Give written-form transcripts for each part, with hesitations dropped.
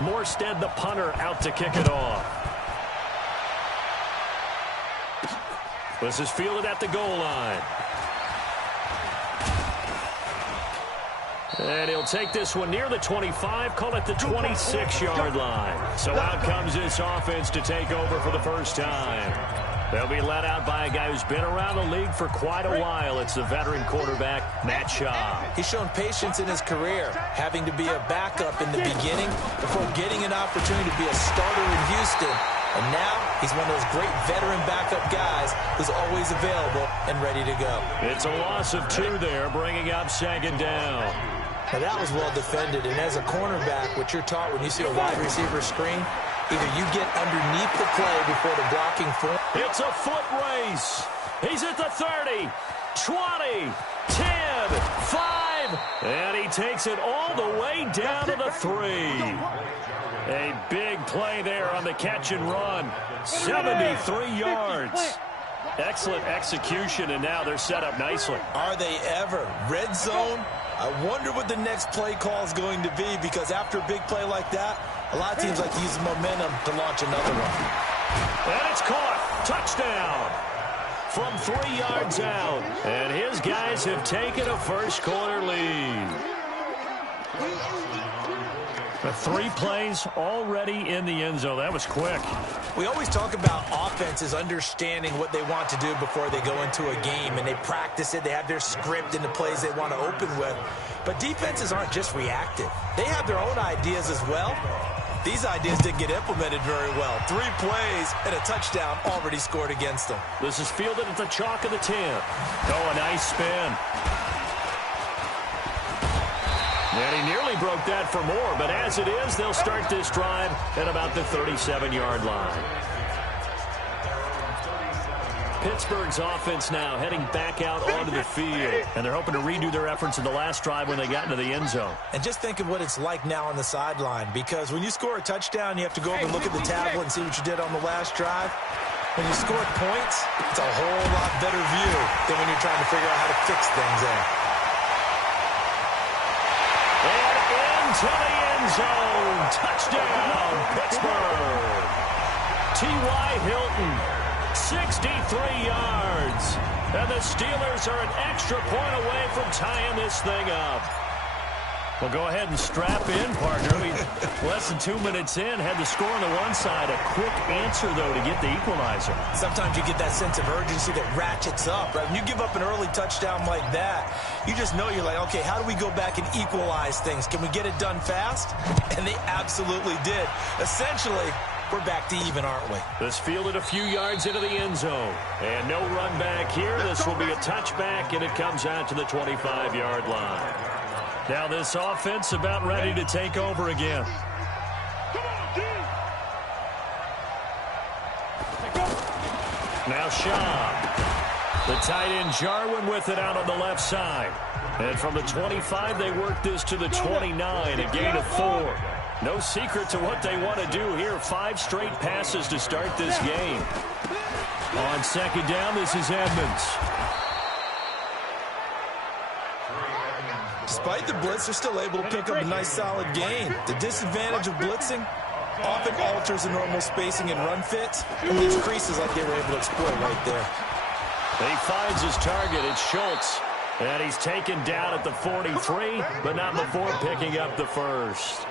Morstead, the punter, out to kick it off. This is fielded at the goal line. And he'll take this one near the 25, call it the 26-yard line. So out comes this offense to take over for the first time. They'll be led out by a guy who's been around the league for quite a while. It's the veteran quarterback, Matt Shaw. He's shown patience in his career, having to be a backup in the beginning before getting an opportunity to be a starter in Houston. And now he's one of those great veteran backup guys who's always available and ready to go. It's a loss of 2 there, bringing up second down. Now, that was well defended. And as a cornerback, what you're taught when you see a wide receiver screen, either you get underneath the play before the blocking form. It's a foot race. He's at the 30, 20, 10, 5, and he takes it all the way down to the 3. A big play there on the catch and run. 73 yards. Excellent execution, and now they're set up nicely. Are they ever? Red zone? I wonder what the next play call is going to be, because after a big play like that, a lot of teams like to use the momentum to launch another one. And it's caught. Touchdown. From 3 yards out. And his guys have taken a first-quarter lead. The 3 plays already in the end zone. That was quick. We always talk about offenses understanding what they want to do before they go into a game, and they practice it. They have their script and the plays they want to open with. But defenses aren't just reactive. They have their own ideas as well. These ideas didn't get implemented very well. 3 plays and a touchdown already scored against them. This is fielded at the chalk of the 10. Oh, a nice spin. And he nearly broke that for more, but as it is, they'll start this drive at about the 37-yard line. Pittsburgh's offense now heading back out onto the field, and they're hoping to redo their efforts in the last drive when they got into the end zone. And just think of what it's like now on the sideline, because when you score a touchdown, you have to go over and look at the tablet and see what you did on the last drive. When you score points, it's a whole lot better view than when you're trying to figure out how to fix things there. And into the end zone. Touchdown, Pittsburgh. T.Y. Hilton, 63 yards. And the Steelers are an extra point away from tying this thing up. Well, go ahead and strap in, partner. Less than 2 minutes in, had the score on the one side. A quick answer, though, to get the equalizer. Sometimes you get that sense of urgency that ratchets up, right? When you give up an early touchdown like that, you just know you're like, okay, how do we go back and equalize things? Can we get it done fast? And they absolutely did. Essentially, we're back to even, aren't we? This fielded a few yards into the end zone. And no run back here. This will be a touchback, and it comes out to the 25-yard line. Now this offense about ready to take over again. Now Shaw. The tight end Jarwin with it out on the left side. And from the 25, they work this to the 29, a gain of 4. No secret to what they want to do here. 5 straight passes to start this game. On second down, this is Edmonds. Despite the blitz, they're still able to pick up a nice, solid gain. The disadvantage of blitzing often alters the normal spacing and run fits, and leaves creases like they were able to exploit right there. He finds his target. It's Schultz. And he's taken down at the 43, but not before picking up the first.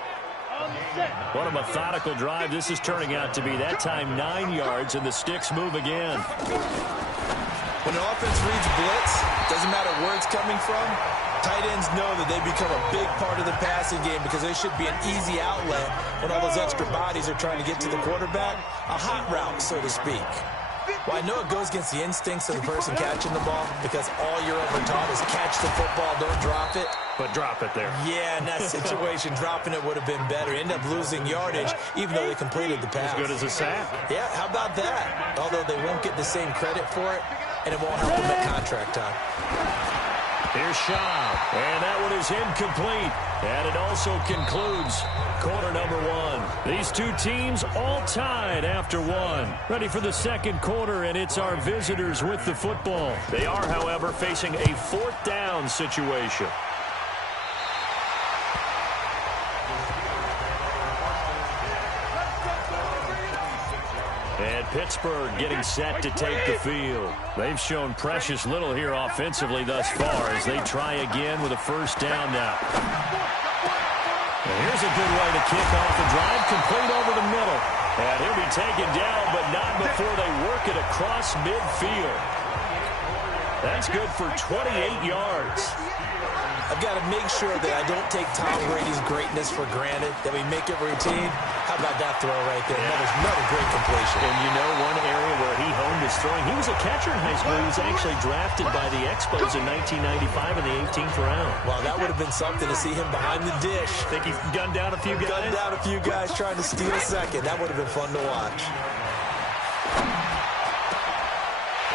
What a methodical drive this is turning out to be. That time 9 yards, and the sticks move again. When an offense reads blitz, doesn't matter where it's coming from, tight ends know that they become a big part of the passing game because they should be an easy outlet when all those extra bodies are trying to get to the quarterback. A hot route, so to speak. Well, I know it goes against the instincts of the person catching the ball because all you're ever taught is catch the football, don't drop it. But drop it there. Yeah, in that situation, dropping it would have been better. End up losing yardage, even though they completed the pass. As good as a sack. Yeah, how about that? Although they won't get the same credit for it, and it won't help them at contract time. Here's Shaw, and that one is incomplete. And it also concludes quarter number 1. These two teams all tied after 1. Ready for the second quarter, and it's our visitors with the football. They are, however, facing a 4th down situation. Pittsburgh getting set to take the field. They've shown precious little here offensively thus far as they try again with a first down now. And here's a good way to kick off the drive, complete over the middle. And he'll be taken down, but not before they work it across midfield. That's good for 28 yards. I've got to make sure that I don't take Tom Brady's greatness for granted, that we make it routine. How about that throw right there? Another great completion. And you know one area where he honed his throwing, he was a catcher in high school. He was actually drafted by the Expos in 1995 in the 18th round. Wow, that would have been something to see him behind the dish. Think he's gunned down a few guys? Gunned down a few guys trying to steal second. That would have been fun to watch.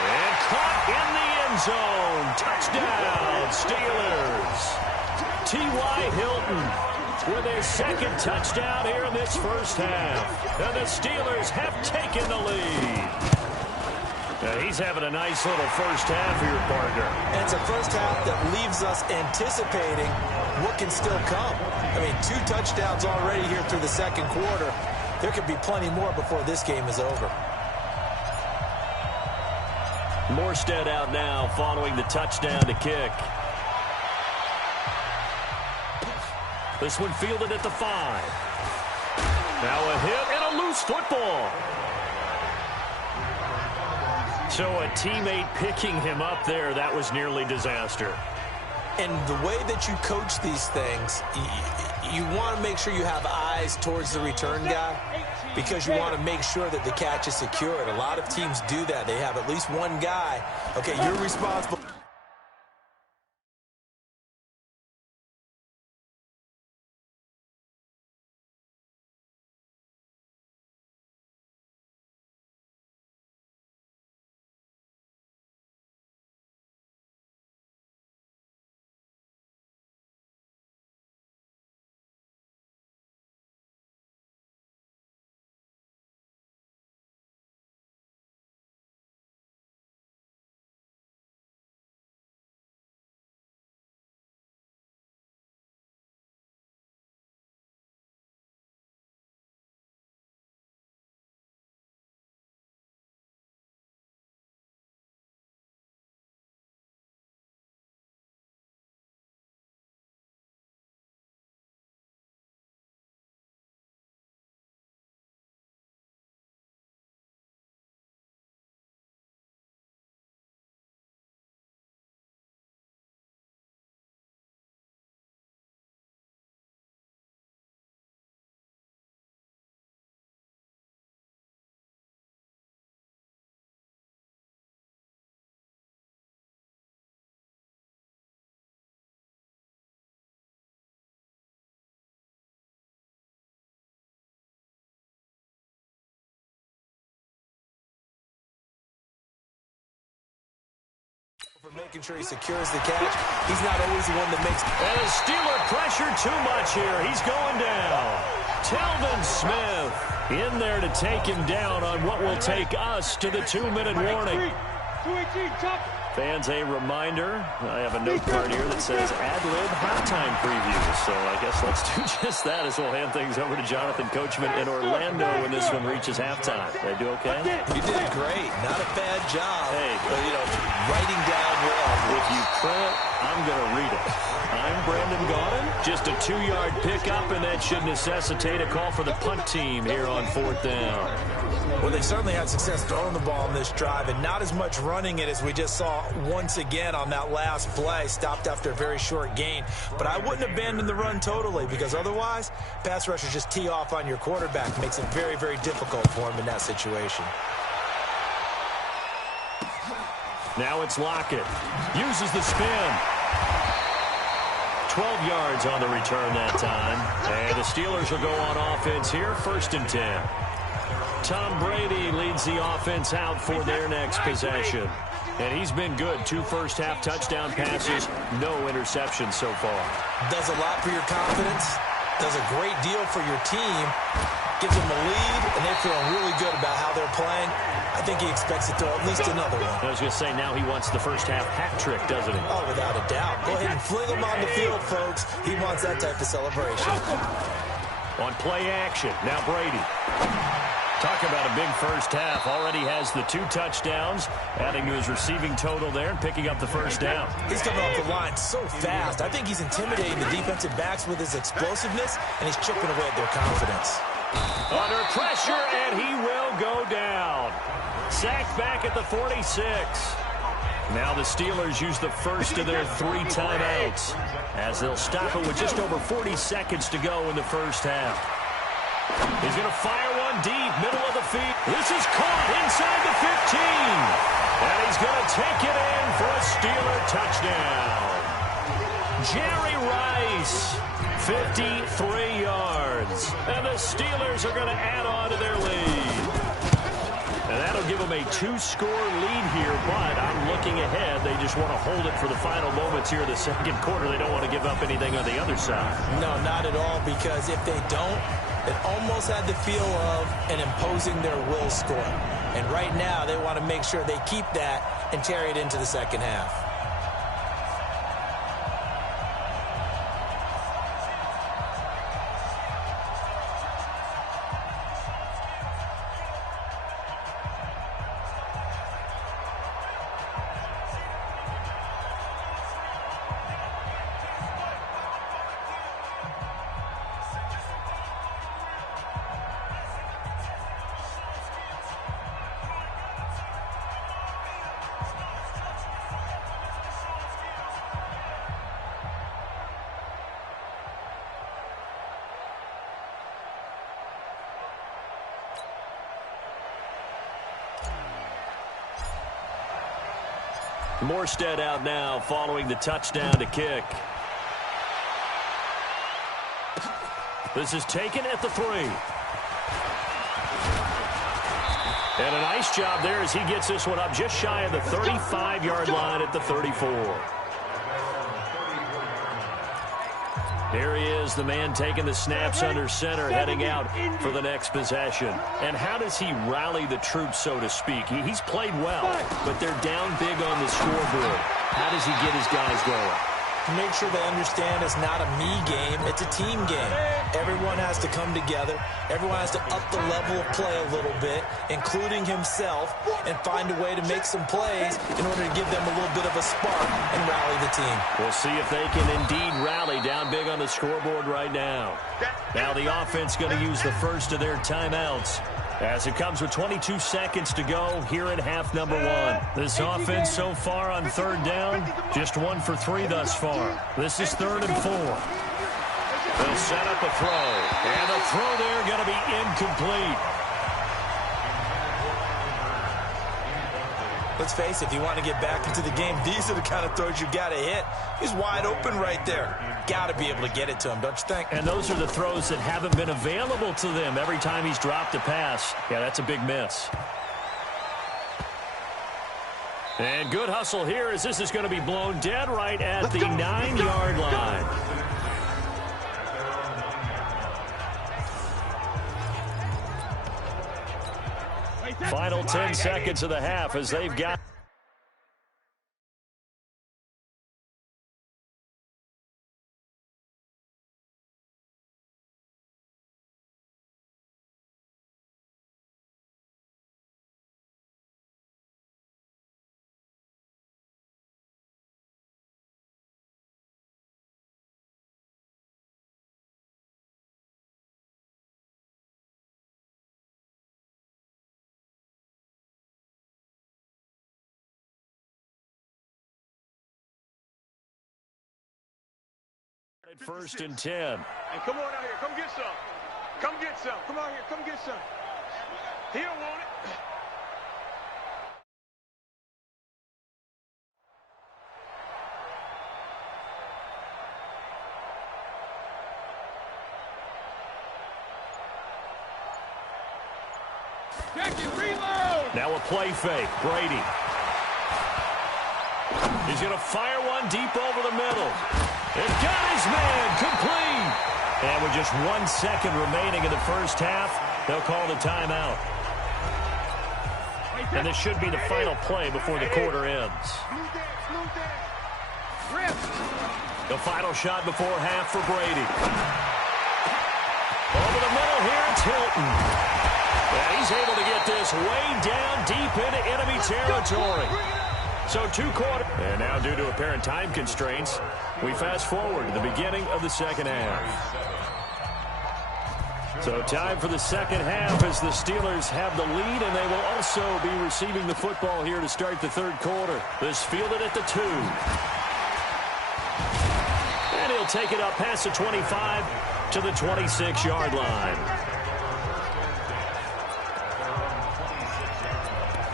And caught in the end zone. Touchdown, Steelers. T.Y. Hilton with his second touchdown here in this first half. And the Steelers have taken the lead. Now he's having a nice little first half here, partner. And it's a first half that leaves us anticipating what can still come. I mean, 2 touchdowns already here through the second quarter. There could be plenty more before this game is over. Morstead out now following the touchdown to kick. This one fielded at the 5. Now a hit and a loose football. So a teammate picking him up there, that was nearly disaster. And the way that you coach these things, you want to make sure you have eyes towards the return guy because you want to make sure that the catch is secured. A lot of teams do that. They have at least one guy. Okay, you're responsible. For making sure he secures the catch. He's not always the one that makes... And a Steeler pressure too much here. He's going down. Telvin Smith in there to take him down on what will take us to the 2-minute warning. Fans, a reminder, I have a note card here that says ad-lib halftime preview. So I guess let's do just that as we'll hand things over to Jonathan Coachman in Orlando when this one reaches halftime. Did I do okay? You did great. Not a bad job. Hey, but, you know, writing down your offense. If you print, I'm going to read it. I'm Brandon Gaudin. Just a 2-yard pickup, and that should necessitate a call for the punt team here on 4th down. Well, they certainly had success throwing the ball in this drive and not as much running it as we just saw once again on that last play, stopped after a very short gain. But I wouldn't abandon the run totally because otherwise, pass rushers just tee off on your quarterback. Makes it very, very difficult for him in that situation. Now it's Lockett. Uses the spin. 12 yards on the return that time. And the Steelers will go on offense here, 1st and 10. Tom Brady leads the offense out for their next possession. And he's been good. 2 first-half touchdown passes, no interceptions so far. Does a lot for your confidence. Does a great deal for your team. Gives them a lead, and they're feeling really good about how they're playing. I think he expects to throw at least another one. I was going to say, now he wants the first-half hat trick, doesn't he? Oh, without a doubt. Go ahead and fling him on the field, folks. He wants that type of celebration. On play action, now Brady. Talk about a big first half. Already has the 2 touchdowns, adding to his receiving total there and picking up the first down. He's coming off the line so fast. I think he's intimidating the defensive backs with his explosiveness, and he's chipping away at their confidence. Under pressure, and he will go down. Sacked back at the 46. Now the Steelers use the first of their 3 timeouts as they'll stop it with just over 40 seconds to go in the first half. He's going to fire one deep, middle of the field. This is caught inside the 15. And he's going to take it in for a Steeler touchdown. Jerry Rice, 53 yards. And the Steelers are going to add on to their lead. And that'll give them a 2-score lead here, but I'm looking ahead. They just want to hold it for the final moments here in the second quarter. They don't want to give up anything on the other side. No, not at all, because if they don't, it almost had the feel of an imposing their will score. And right now, they want to make sure they keep that and carry it into the second half. Morstead out now following the touchdown to kick. This is taken at the 3. And a nice job there as he gets this one up just shy of the 35-yard line at the 34. Here he is, the man taking the snaps under center, heading out for the next possession. And how does he rally the troops, so to speak? He's played well, but they're down big on the scoreboard. How does he get his guys going? Make sure they understand it's not a me game, it's a team game. Everyone has to come together. Everyone has to up the level of play a little bit, including himself, and find a way to make some plays in order to give them a little bit of a spark and rally the team. We'll see if they can indeed rally down big on the scoreboard right now. Now the offense going to use the first of their timeouts as it comes with 22 seconds to go here in half number 1. This offense so far on third down, just 1 for 3 thus far. This is 3rd and 4. They'll set up a throw, and the throw there going to be incomplete. Let's face it, if you want to get back into the game, these are the kind of throws you got to hit. He's wide open right there. Got to be able to get it to him, don't you think? And those are the throws that haven't been available to them every time he's dropped a pass. Yeah, that's a big miss. And good hustle here as this is going to be blown dead right at the 9-yard line. Final 10 seconds of the half as they've got... First and 10. And come on out here. Come get some. Come get some. Come out here. Come get some. He don't want it. Reload. Now a play fake. Brady. He's going to fire one deep over the middle. It got his man complete. And with just 1 second remaining in the first half, they'll call the timeout. And this should be the final play before the quarter ends. The final shot before half for Brady. Over the middle here, it's Hilton. And he's able to get this way down deep into enemy territory. So 2 quarters. And now due to apparent time constraints, we fast forward to the beginning of the second half. So time for the second half as the Steelers have the lead, and they will also be receiving the football here to start the third quarter. This fielded at the 2. And he'll take it up past the 25 to the 26-yard line.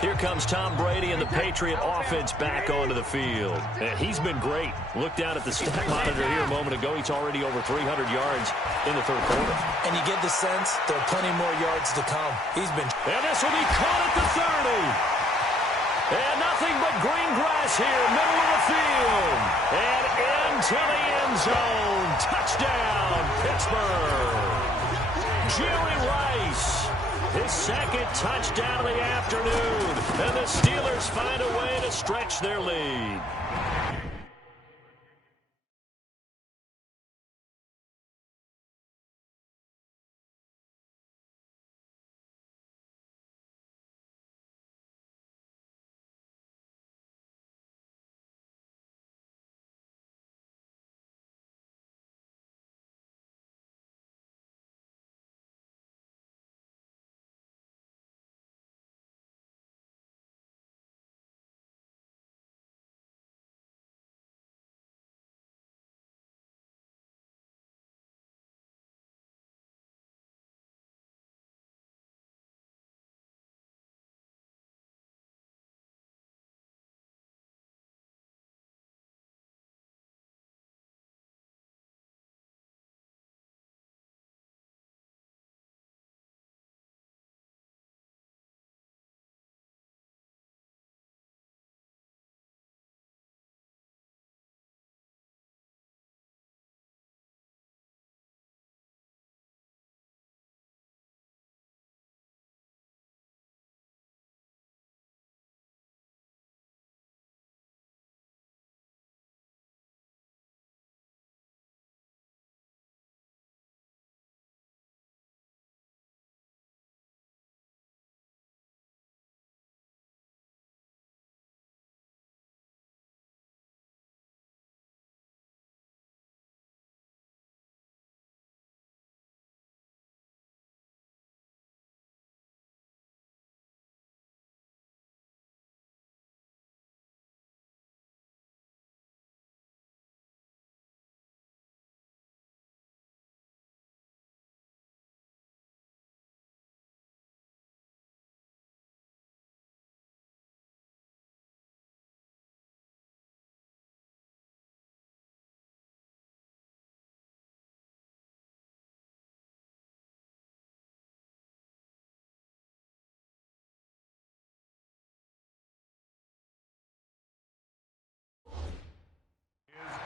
Here comes Tom Brady and the Patriot offense back onto the field. And he's been great. Look down at the stat monitor here a moment ago. He's already over 300 yards in the third quarter. And you get the sense there are plenty more yards to come. He's been... And this will be caught at the 30. And nothing but green grass here, middle of the field. And into the end zone. Touchdown, Pittsburgh. Jerry Rice. His second touchdown of the afternoon. And the Steelers find a way to stretch their lead.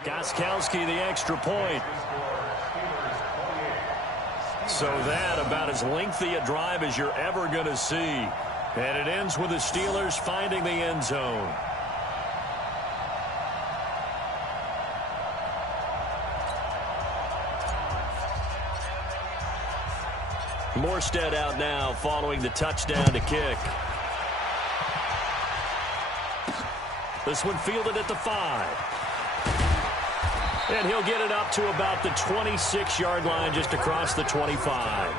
Gostkowski, the extra point. So that about as lengthy a drive as you're ever going to see. And it ends with the Steelers finding the end zone. Morstead out now following the touchdown to kick. This one fielded at the 5. And he'll get it up to about the 26-yard line just across the 25.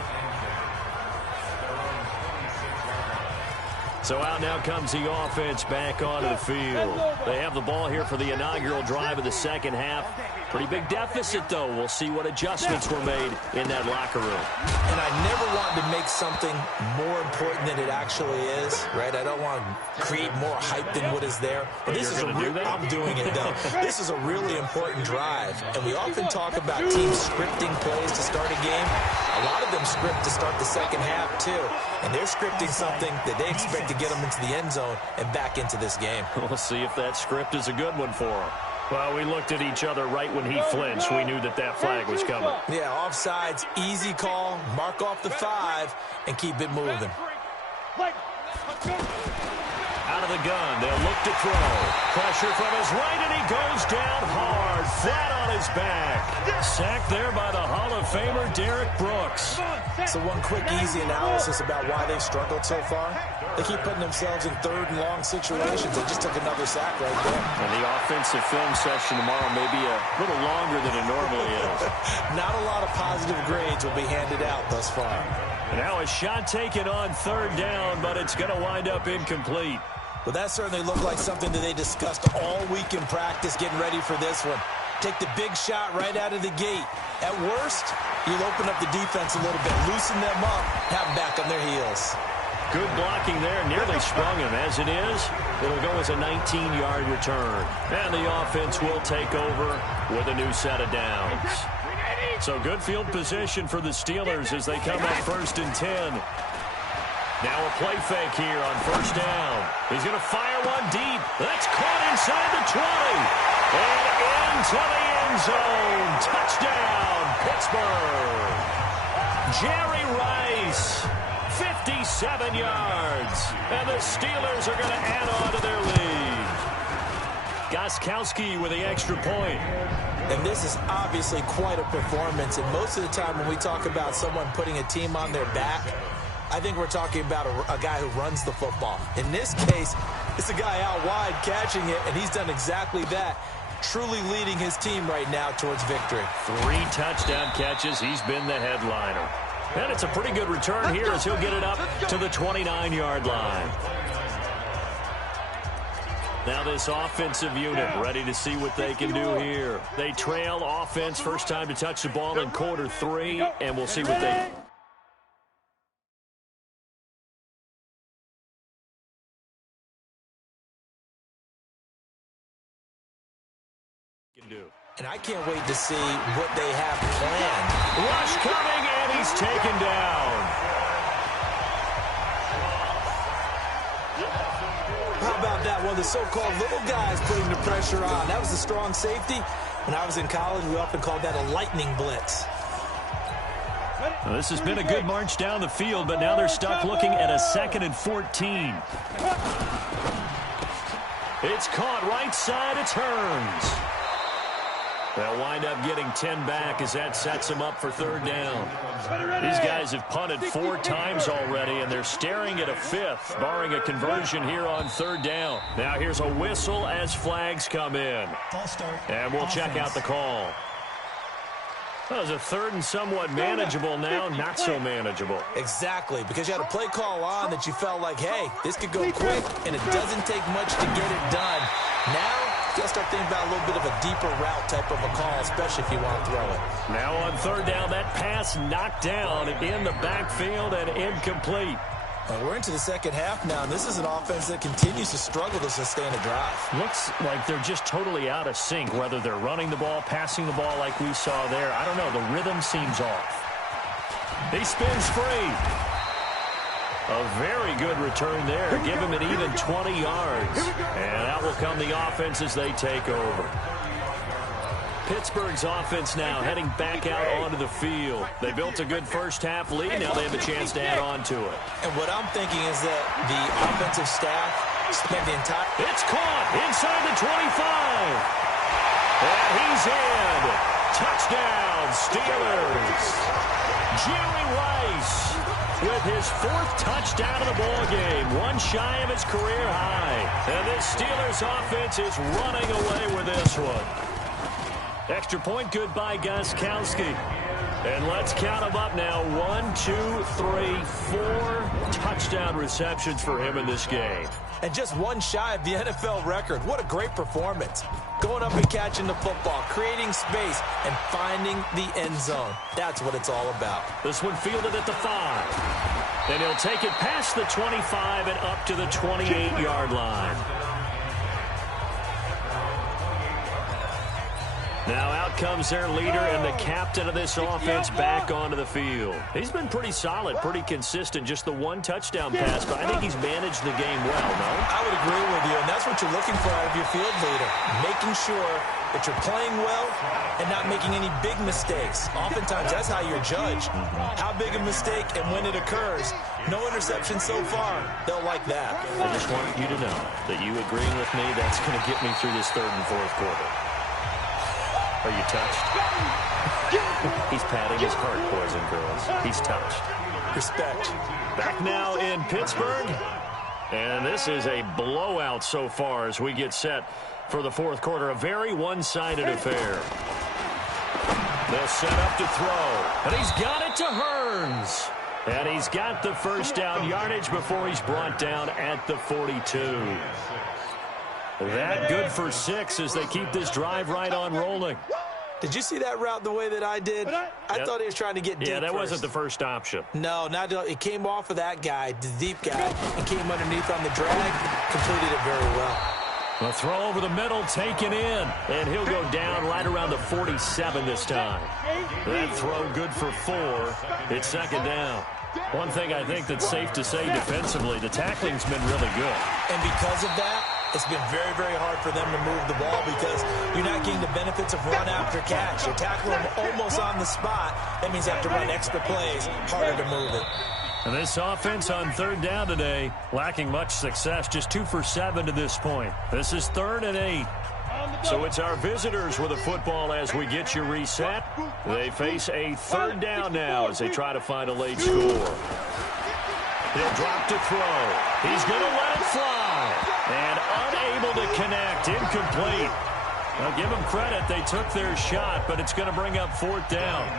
So out now comes the offense back onto the field. They have the ball here for the inaugural drive of the second half. Pretty big deficit, though. We'll see what adjustments were made in that locker room. And I never want to make something more important than it actually is, right? I don't want to create more hype than what is there. But this is I'm doing it, though. This is a really important drive. And we often talk about teams scripting plays to start a game. A lot of them script to start the second half, too. And they're scripting something that they expect to get them into the end zone and back into this game. We'll see if that script is a good one for them. Well, we looked at each other right when he flinched. We knew that that flag was coming. Yeah, offsides, easy call, mark off the 5, and keep it moving. Out of the gun, they'll look to throw. Pressure from his right, and he goes down hard, flat on his is back. Sacked there by the Hall of Famer Derrick Brooks. So one quick, easy analysis about why they've struggled so far. They keep putting themselves in third and long situations. They just took another sack right there. And the offensive film session tomorrow may be a little longer than it normally is. Not a lot of positive grades will be handed out thus far. And now a shot taken on third down, but it's going to wind up incomplete. Well, that certainly looked like something that they discussed all week in practice, getting ready for this one. Take the big shot right out of the gate. At worst, you'll open up the defense a little bit, loosen them up, have them back on their heels. Good blocking there, nearly sprung him. As it is, it'll go as a 19-yard return. And the offense will take over with a new set of downs. So good field position for the Steelers as they come up 1st and 10. Now a play fake here on 1st down. He's going to fire one deep. That's caught inside the 20. And into the end zone. Touchdown, Pittsburgh. Jerry Rice, 57 yards. And the Steelers are going to add on to their lead. Gostkowski with the extra point. And this is obviously quite a performance. And most of the time when we talk about someone putting a team on their back, I think we're talking about a guy who runs the football. In this case, it's a guy out wide catching it, and he's done exactly that, truly leading his team right now towards victory. 3 touchdown catches. He's been the headliner. And it's a pretty good return here as he'll get it up to the 29-yard line. Now this offensive unit ready to see what they can do here. They trail offense, first time to touch the ball in quarter 3, and we'll see what they can do. And I can't wait to see what they have planned. Rush coming, and he's taken down. How about that? One of the so-called little guys putting the pressure on. That was a strong safety. When I was in college, we often called that a lightning blitz. Well, this has been a good march down the field, but now they're stuck looking at a 2nd and 14. It's caught right side. It turns. They'll wind up getting 10 back as that sets them up for 3rd down. These guys have punted 4 times already, and they're staring at a 5th, barring a conversion here on 3rd down. Now here's a whistle as flags come in. And we'll check out the call. That was a 3rd and somewhat manageable, now not so manageable. Exactly, because you had a play call on that you felt like, hey, this could go quick, and it doesn't take much to get it done. Now, you got to start thinking about a little bit of a deeper route type of a call, especially if you want to throw it. Now on 3rd down, that pass knocked down in the backfield and incomplete. We're into the 2nd half now, and this is an offense that continues to struggle to sustain a drive. Looks like they're just totally out of sync, whether they're running the ball, passing the ball like we saw there. I don't know. The rhythm seems off. He spins free. A very good return there. Give him an even 20 yards. And out will come the offense as they take over. Pittsburgh's offense now heading back out onto the field. They built a good first half lead. Now they have a chance to add on to it. And what I'm thinking is that the offensive staff spent the entire... It's caught inside the 25. And he's in. Touchdown, Steelers. Jerry Rice with his 4th touchdown of the ball game. 1 shy of his career high. And this Steelers offense is running away with this one. Extra point good by Gostkowski. And let's count them up now. 1, 2, 3, 4 touchdown receptions for him in this game. And just 1 shy of the NFL record. What a great performance. Going up and catching the football, creating space, and finding the end zone. That's what it's all about. This one fielded at the 5. And he'll take it past the 25 and up to the 28-yard line. Now out comes their leader and the captain of this offense back onto the field. He's been pretty solid, pretty consistent, just the 1 touchdown pass, but I think he's managed the game well, no? I would agree with you, and that's what you're looking for out of your field leader, making sure that you're playing well and not making any big mistakes. Oftentimes, that's how you're judged. How big a mistake and when it occurs. No interception so far. They'll like that. I just want you to know that you agreeing with me, that's going to get me through this 3rd and 4th quarter. Are you touched? He's patting his heart, boys and girls. He's touched. Respect. Back now in Pittsburgh. And this is a blowout so far as we get set for the fourth quarter. A very one-sided affair. They'll set up to throw. And he's got it to Hearns. And he's got the first down yardage before he's brought down at the 42. That good for 6 as they keep this drive right on rolling. Did you see that route the way that I did? I thought he was trying to get deep. Yeah, that wasn't the first option. No, it came off of that guy, the deep guy, and came underneath on the drag, completed it very well. A throw over the middle, taken in, and he'll go down right around the 47 this time. That throw good for 4. It's second down. One thing I think that's safe to say defensively, the tackling's been really good. And because of that, it's been very, very hard for them to move the ball because you're not getting the benefits of run after catch. You're tackling them almost on the spot. That means you have to run extra plays, harder to move it. And this offense on third down today, lacking much success, just 2 for 7 to this point. This is 3rd and 8. So it's our visitors with a football as we get you reset. They face a third down now as they try to find a late score. He'll drop to throw. He's going to let it fly. And unable to connect. Incomplete. I'll give them credit. They took their shot, but it's going to bring up 4th down.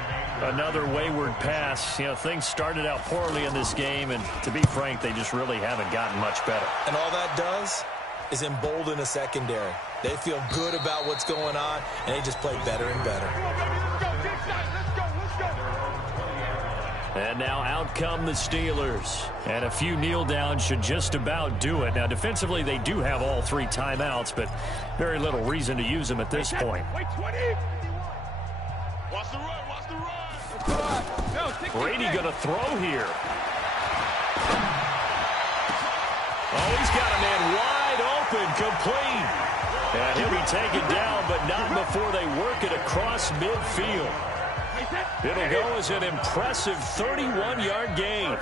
Another wayward pass. You know, things started out poorly in this game, and to be frank, they just really haven't gotten much better. And all that does is embolden a secondary. They feel good about what's going on, and they just play better and better. And now out come the Steelers. And a few kneel downs should just about do it. Now, defensively, they do have all 3 timeouts, but very little reason to use them at this point. Brady going to throw here. Oh, he's got a man wide open, complete. And he'll be taken down, but not before they work it across midfield. It'll go as an impressive 31-yard gain.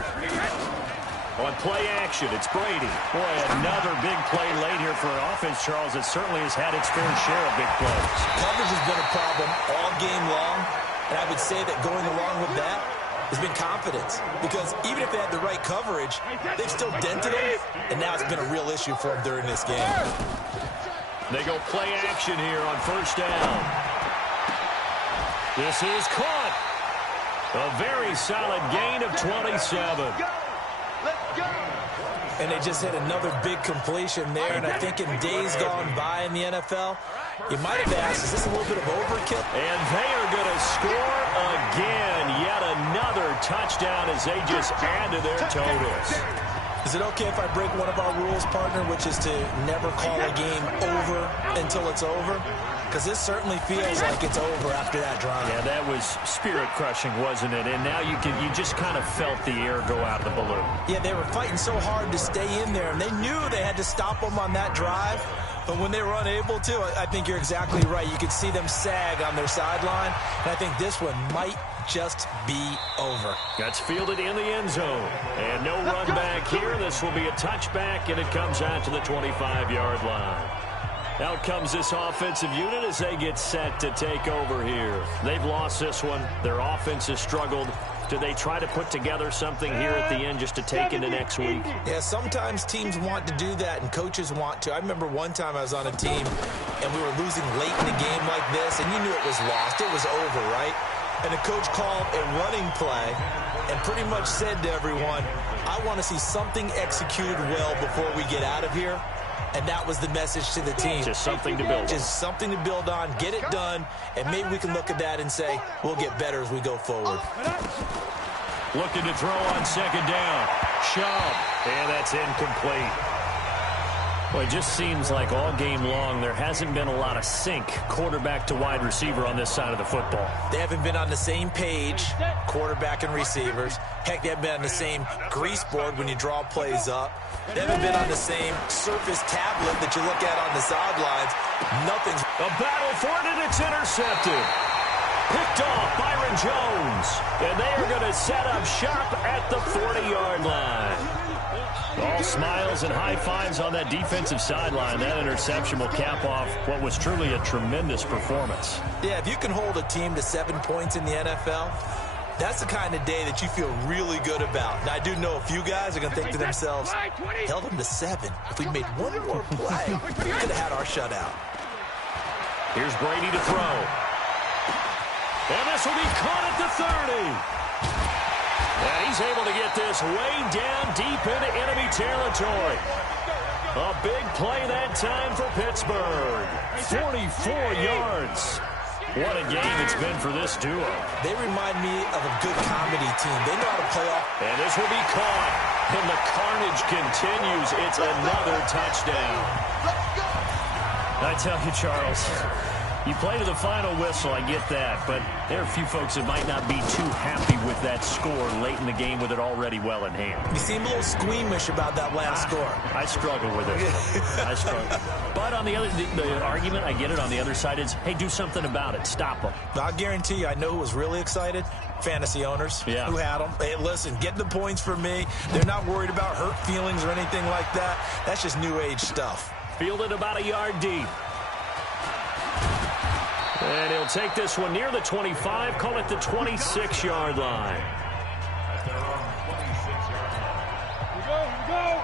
On play action, it's Brady. Boy, another big play late here for an offense, Charles, that certainly has had its fair share of big plays. Coverage has been a problem all game long, and I would say that going along with that has been confidence. Because even if they had the right coverage, they've still dented them, and now it's been a real issue for them during this game. They go play action here on first down. This is caught. A very solid gain of 27. And they just hit another big completion there. And I think in days gone by in the NFL, you might have asked, is this a little bit of overkill? And they are going to score again. Yet another touchdown as they just add to their totals. Is it okay if I break one of our rules, partner, which is to never call a game over until it's over? Because this certainly feels like it's over after that drive. Yeah, that was spirit-crushing, wasn't it? And now you just kind of felt the air go out of the balloon. Yeah, they were fighting so hard to stay in there, and they knew they had to stop them on that drive. But when they were unable to, I think you're exactly right. You could see them sag on their sideline, and I think this one might just be over. That's fielded in the end zone. And no run back here. This will be a touchback, and it comes out to the 25-yard line. Out comes this offensive unit as they get set to take over here. They've lost this one. Their offense has struggled. Do they try to put together something here at the end just to take into next week? Yeah, sometimes teams want to do that and coaches want to. I remember one time I was on a team and we were losing late in a game like this, and you knew it was lost. It was over, right? And the coach called a running play and pretty much said to everyone, I want to see something executed well before we get out of here. And that was the message to the team. Just something to build on. Just something to build on, get it done, and maybe we can look at that and say, we'll get better as we go forward. Looking to throw on second down. Shove. And that's incomplete. Well, it just seems like all game long there hasn't been a lot of sync quarterback to wide receiver on this side of the football. They haven't been on the same page, quarterback and receivers. Heck, they haven't been on the same grease board when you draw plays up. They haven't been on the same surface tablet that you look at on the sidelines. Nothing's... A battle for it, and it's intercepted. Picked off Byron Jones. And they are going to set up shop at the 40-yard line. All smiles and high fives on that defensive sideline. That interception will cap off what was truly a tremendous performance. Yeah, if you can hold a team to 7 points in the NFL, that's the kind of day that you feel really good about. Now, I do know a few guys are going to think to themselves, held them to 7. If we made one more play, we could have had our shutout. Here's Brady to throw. And this will be caught at the 30. And he's able to get this way down deep into enemy territory. A big play that time for Pittsburgh. 44 yards. What a game it's been for this duo. They remind me of a good comedy team. They know how to play off. And this will be caught. And the carnage continues. It's another touchdown. I tell you, Charles, you play to the final whistle, I get that, but there are a few folks that might not be too happy with that score late in the game with it already well in hand. You seem a little squeamish about that last score. I struggle with it. I struggle. But on the other, the argument, I get it, on the other side is, hey, do something about it. Stop them. I'll guarantee you, I know who was really excited. Fantasy owners who had them. Hey, listen, get the points for me. They're not worried about hurt feelings or anything like that. That's just new age stuff. Fielded about a yard deep. And he'll take this one near the 25, call it the 26-yard line. Here we go.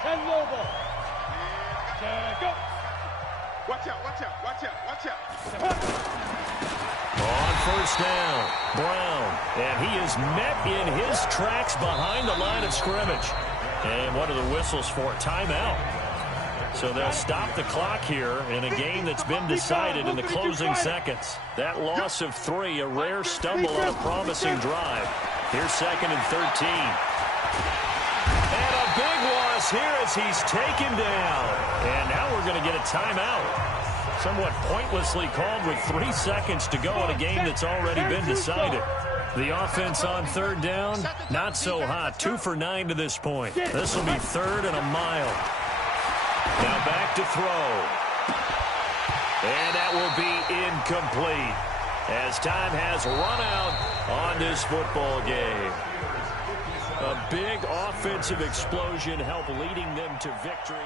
10 Lobo. Go. Watch out. On first down, Brown. And he is met in his tracks behind the line of scrimmage. And what are the whistles for? Timeout. So they'll stop the clock here in a game that's been decided in the closing seconds. That loss of 3, a rare stumble on a promising drive. Here's 2nd and 13. And a big loss here as he's taken down. And now we're going to get a timeout. Somewhat pointlessly called with 3 seconds to go in a game that's already been decided. The offense on 3rd down, not so hot. 2 for 9 to this point. This will be 3rd and a mile. Now back to throw. And that will be incomplete as time has run out on this football game. A big offensive explosion helped leading them to victory.